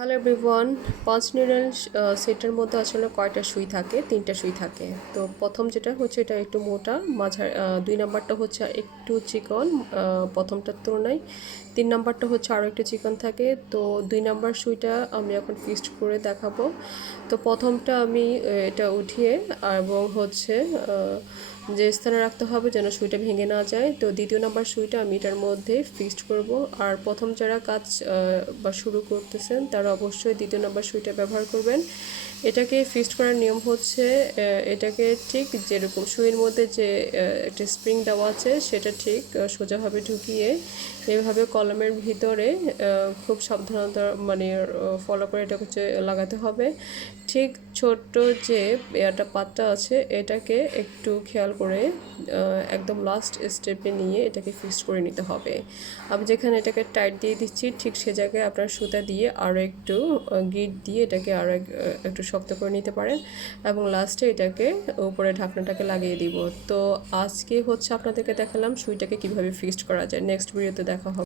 Hello everyone পাঁচ needle সেটের মধ্যে আসলে কয়টা সুই থাকে? তিনটা সুই থাকে। তো প্রথম যেটা হচ্ছে, এটা একটু মোটা। মাঝার দুই নাম্বারটা হচ্ছে একটু চিকন প্রথমটার তুলনায়। তিন নাম্বারটা হচ্ছে আরও একটু চিকন থাকে। তো দুই নাম্বার সুইটা আমি এখন ফিক্সড করে দেখাবো। তো প্রথমটা আমি এটা উঠিয়ে এবং হচ্ছে যে স্থানে রাখতে হবে যেন সুইটা ভেঙে না যায়। তো দ্বিতীয় নাম্বার সুইটা আমি এটার মধ্যে ফিক্সড করব। আর প্রথম যারা কাজ বা শুরু করতেছেন, তারা অবশ্যই দ্বিতীয় নাম্বার সুইটা ব্যবহার করবেন। এটাকে ফিক্সড করার নিয়ম হচ্ছে এটাকে ঠিক যেরকম সুইয়ের মধ্যে যে একটা স্প্রিং দেওয়া আছে, সেটা ঠিক সোজাভাবে ঢুকিয়ে এভাবে কলমের ভিতরে খুব সাবধানতা মানে ফলো করে এটা হচ্ছে লাগাতে হবে। ঠিক ছোট্ট যে একটা পাতটা আছে, এটাকে একটু খেয়াল করে একদম লাস্ট স্টেপে নিয়ে এটাকে ফিক্সড করে নিতে হবে। আমি যেখানে এটাকে টাইট দিয়ে দিচ্ছি, ঠিক সে জায়গায় আপনার সুতা দিয়ে আরও একটু গিট দিয়ে এটাকে আরও এক- একটু শক্ত করে নিতে পারেন এবং লাস্টে এটাকে উপরে ঢাকনাটাকে লাগিয়ে দিব। তো আজকে হচ্ছে আপনাদেরকে দেখালাম সুইটাকে কীভাবে ফিক্সড করা যায়। নেক্সট ভিডিওতে দেখা হবে।